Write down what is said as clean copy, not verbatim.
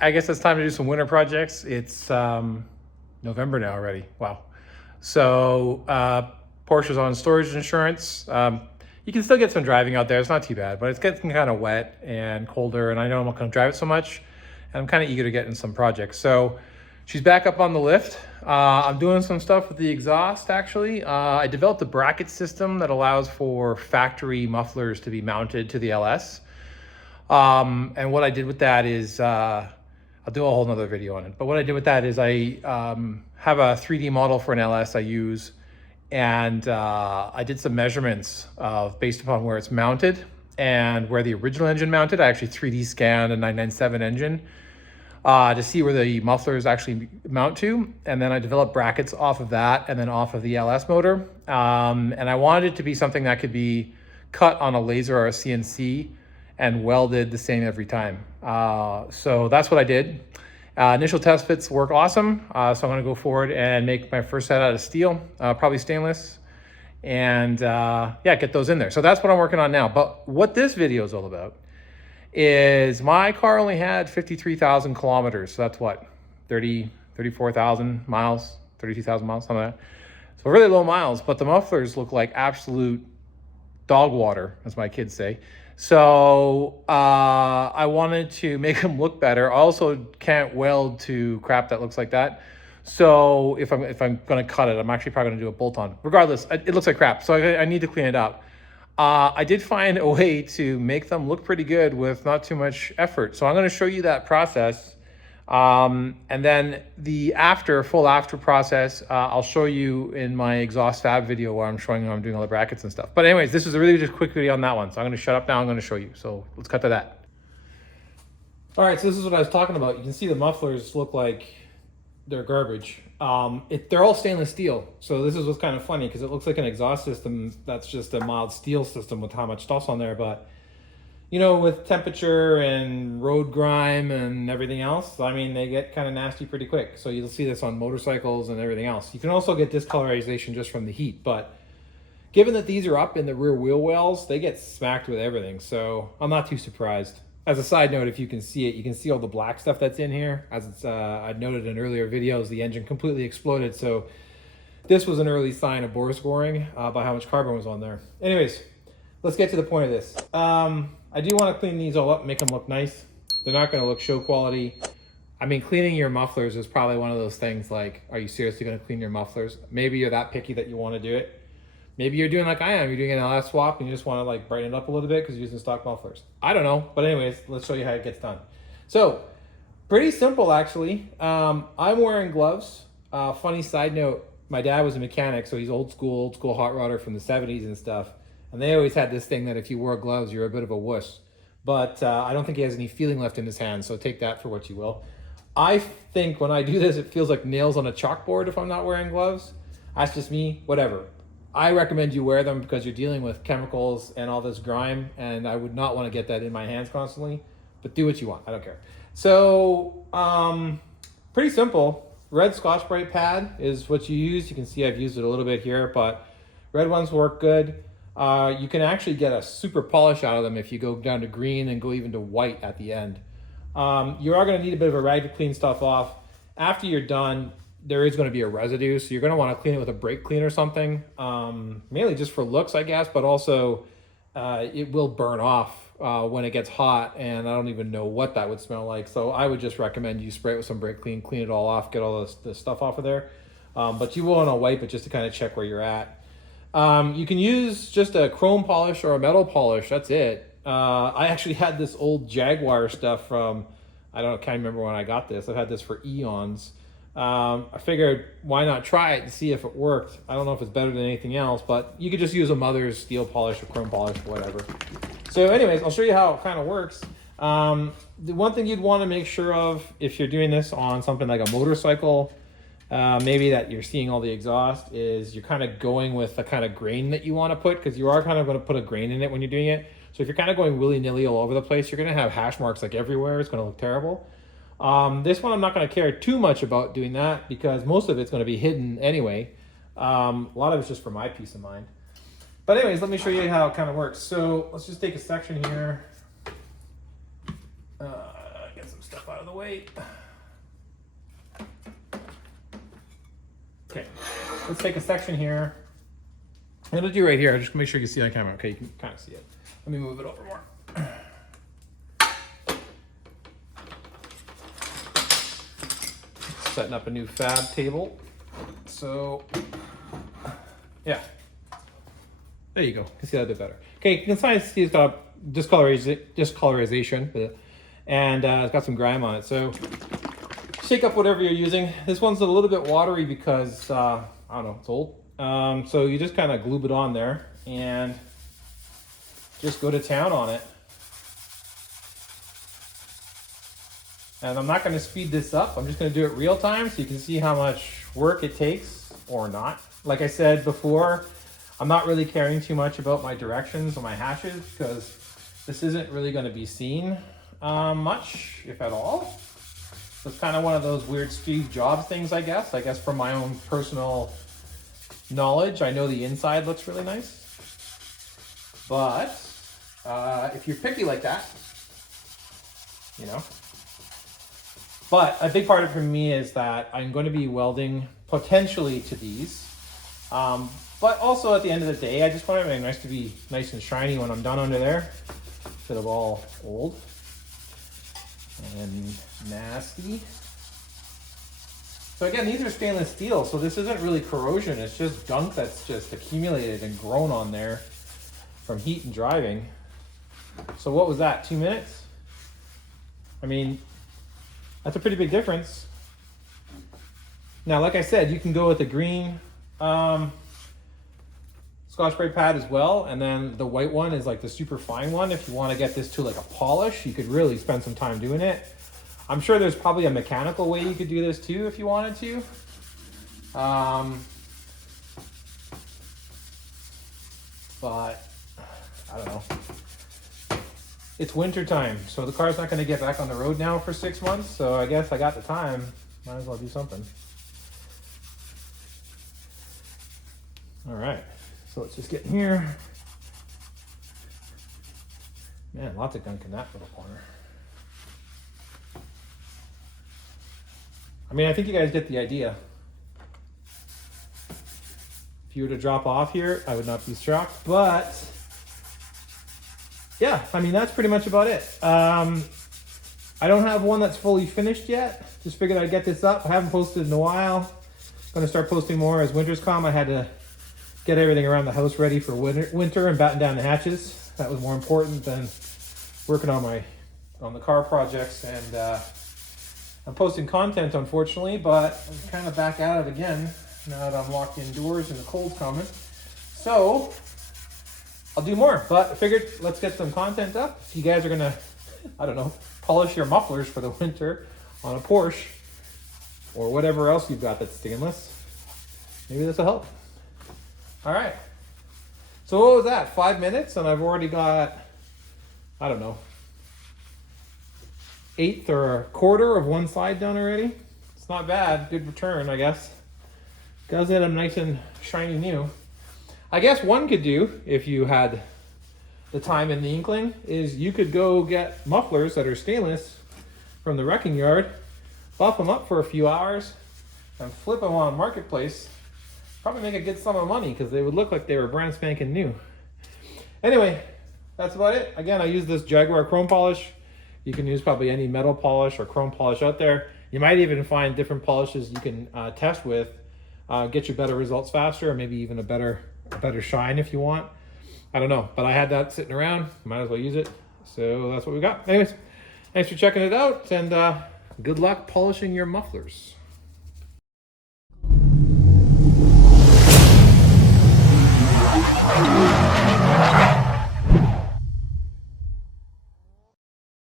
I guess it's time to do some winter projects. It's November now already. Wow. So Porsche's on storage insurance. You can still get some driving out there. It's not too bad, but it's getting kind of wet and colder, and I know I'm not going to drive it so much. And I'm kind of eager to get in some projects. So she's back up on the lift. I'm doing some stuff with the exhaust, actually. I developed a bracket system that allows for factory mufflers to be mounted to the LS. And what I did with that is, I'll do a whole nother video on it. But what I did with that is I have a 3D model for an LS I use. And I did some measurements based upon where it's mounted and where the original engine mounted. I actually 3D scanned a 997 engine to see where the mufflers actually mount to. And then I developed brackets off of that and then off of the LS motor. And I wanted it to be something that could be cut on a laser or a CNC and welded the same every time. So that's what I did. Initial test fits work awesome. So I'm gonna go forward and make my first set out of steel, probably stainless, and yeah, get those in there. So that's what I'm working on now. But what this video is all about is my car only had 53,000 kilometers. So that's what, 34,000 miles, 32,000 miles, something like that. So really low miles, but the mufflers look like absolute dog water, as my kids say. So I wanted to make them look better. I also can't weld to crap that looks like that. So if I'm gonna cut it, I'm actually probably gonna do a bolt on. Regardless, it looks like crap, so I need to clean it up. I did find a way to make them look pretty good with not too much effort. So I'm gonna show you that process. And then the full after process, I'll show you in my exhaust fab video where I'm showing how I'm doing all the brackets and stuff. But anyways, this is a really just quick video on that one. So I'm gonna shut up now, I'm gonna show you. So let's cut to that. All right, so this is what I was talking about. You can see the mufflers look like they're garbage. They're all stainless steel. So this is what's kind of funny because it looks like an exhaust system that's just a mild steel system with how much stuff's on there, but you know, with temperature and road grime and everything else, I mean, they get kind of nasty pretty quick. So you'll see this on motorcycles and everything else. You can also get discolorization just from the heat, but given that these are up in the rear wheel wells, they get smacked with everything. So I'm not too surprised. As a side note, if you can see it, you can see all the black stuff that's in here. As it's, I noted in earlier videos, the engine completely exploded. So this was an early sign of bore scoring by how much carbon was on there. Anyways, let's get to the point of this. I do want to clean these all up and make them look nice. They're not going to look show quality. I mean, cleaning your mufflers is probably one of those things like, are you seriously going to clean your mufflers? Maybe you're that picky that you want to do it. Maybe you're doing like I am. You're doing an LS swap and you just want to like brighten it up a little bit because you're using stock mufflers. I don't know. But anyways, let's show you how it gets done. So, pretty simple actually. I'm wearing gloves. Funny side note, my dad was a mechanic, so he's old school hot rodder from the 70s and stuff. And they always had this thing that if you wore gloves, you're a bit of a wuss. But I don't think he has any feeling left in his hands, so take that for what you will. I think when I do this, it feels like nails on a chalkboard if I'm not wearing gloves. That's just me, whatever. I recommend you wear them because you're dealing with chemicals and all this grime, and I would not want to get that in my hands constantly, but do what you want, I don't care. So, pretty simple. Red Scotch-Brite pad is what you use. You can see I've used it a little bit here, but red ones work good. You can actually get a super polish out of them if you go down to green and go even to white at the end. You are going to need a bit of a rag to clean stuff off. After you're done, there is going to be a residue, so you're going to want to clean it with a brake cleaner or something, mainly just for looks, I guess, but also it will burn off when it gets hot, and I don't even know what that would smell like. So I would just recommend you spray it with some brake clean it all off, get all the stuff off of there. But you will want to wipe it just to kind of check where you're at. You can use just a chrome polish or a metal polish. That's it. I actually had this old Jaguar stuff from, can't remember when I got this. I've had this for eons. I figured why not try it and see if it worked. I don't know if it's better than anything else, but you could just use a Mother's steel polish or chrome polish or whatever. So anyways, I'll show you how it kind of works. The one thing you'd want to make sure of if you're doing this on something like a motorcycle, maybe that you're seeing all the exhaust, is you're kind of going with the kind of grain that you want to put, because you are kind of going to put a grain in it when you're doing it. So if you're kind of going willy-nilly all over the place, you're going to have hash marks like everywhere. It's going to look terrible. This one I'm not going to care too much about doing that because most of it's going to be hidden anyway. A lot of it's just for my peace of mind. But anyways, let me show you how it kind of works. So let's just take a section here. Get some stuff out of the way. way. Okay, let's take a section here. I'm gonna do right here, just make sure you see on camera. Okay, you can kind of see it. Let me move it over more. Setting up a new fab table. So, yeah. There you go, you can see that a bit better. Okay, you can kind of see it's got discolorization, and it's got some grime on it. So, shake up whatever you're using. This one's a little bit watery because, I don't know, it's old. So you just kind of glue it on there and just go to town on it. And I'm not going to speed this up. I'm just going to do it real time so you can see how much work it takes or not. Like I said before, I'm not really caring too much about my directions or my hashes because this isn't really going to be seen much, if at all. So it's kind of one of those weird Steve Jobs things, I guess. I guess from my own personal knowledge, I know the inside looks really nice. But if you're picky like that, you know. But a big part of it for me is that I'm going to be welding potentially to these. But also at the end of the day, I just want it nice to be nice and shiny when I'm done under there, instead of all old and nasty. So again, these are stainless steel, so this isn't really corrosion. It's just gunk that's just accumulated and grown on there from heat and driving. So what was that, 2 minutes? I mean, that's a pretty big difference. Now, like I said, you can go with the green Scotch Brite pad as well, and then the white one is like the super fine one. If you want to get this to like a polish, you could really spend some time doing it. I'm sure there's probably a mechanical way you could do this too if you wanted to. But I don't know. It's winter time, so the car's not going to get back on the road now for 6 months. So I guess I got the time. Might as well do something. All right, so let's just get in here. Man, lots of gunk in that little corner. I mean, I think you guys get the idea. If you were to drop off here, I would not be shocked, but yeah, I mean, that's pretty much about it. I don't have one that's fully finished yet. Just figured I'd get this up. I haven't posted in a while. Gonna start posting more as winter's come. I had to get everything around the house ready for winter and batten down the hatches. That was more important than working on the car projects. And I'm posting content, unfortunately, but I'm kind of back at it again now that I'm locked indoors and the cold's coming. So I'll do more, but I figured let's get some content up. If you guys are gonna, I don't know, polish your mufflers for the winter on a Porsche or whatever else you've got that's stainless, maybe this will help. All right. So what was that? 5 minutes, and I've already got, I don't know, 1/8 or 1/4 of one side done already. It's not bad. Good return, I guess. Does get them nice and shiny new. I guess one could do, if you had the time and the inkling, is you could go get mufflers that are stainless from the wrecking yard, buff them up for a few hours, and flip them on Marketplace. Probably make a good sum of money because they would look like they were brand spanking new. Anyway, that's about it. Again, I use this Jaguar chrome polish. You can use probably any metal polish or chrome polish out there. You might even find different polishes you can test with, get you better results faster, or maybe even a better shine if you want. I don't know, but I had that sitting around. Might as well use it. So that's what we got. Anyways, thanks for checking it out, and good luck polishing your mufflers.